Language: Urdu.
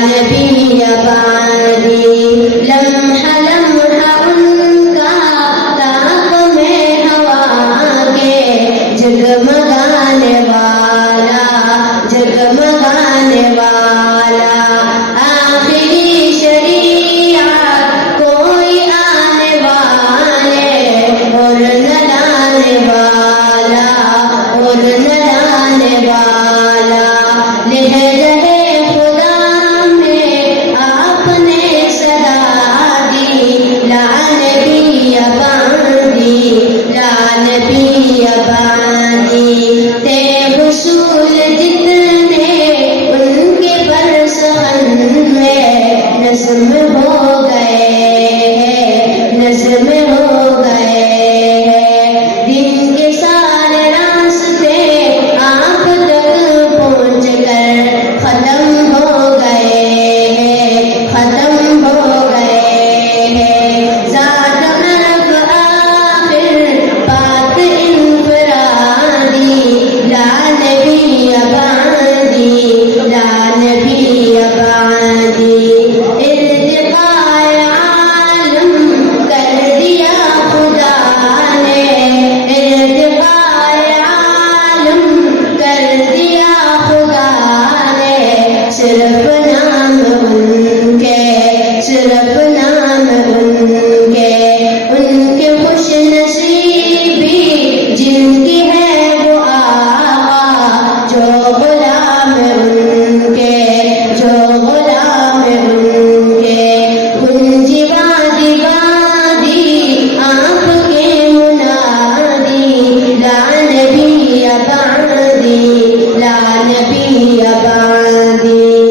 نبی آبادی لمحہ لمحہ ان کا تاپ میں ہوا کے جگمگانے والا جگمگانے والا آخری شریعت کوئی آنے والے اور نہ لانے والا اور نہ لانے والا لہ رہے خدا میں آپ نے صدا دی لا نبی آبادی لا نبی آبادی تے حصول جتنے ان کے برسخن میں نظم ہو گئے ہیں نظم ہو گئے ہیں دن کے سارے راستے آپ تک پہنچ کر ختم ہو گئے ہیں ختم ہو گئے ہیں ذات عرب آخر بات انفرادی لا نبی آبادی لا نبی آبادی ارتقاء عالم کر دیا خدا نے ارتقاء عالم کر دیا خدا نے صرف نام ان کے صرف نام ان کے خوش نصیبی جن کی ہے وہ آقا جو غلام ان کے جو غلام ان کے گنجی وادی وادی آپ کے منادی لا نبی آبادی لا نبی آبادی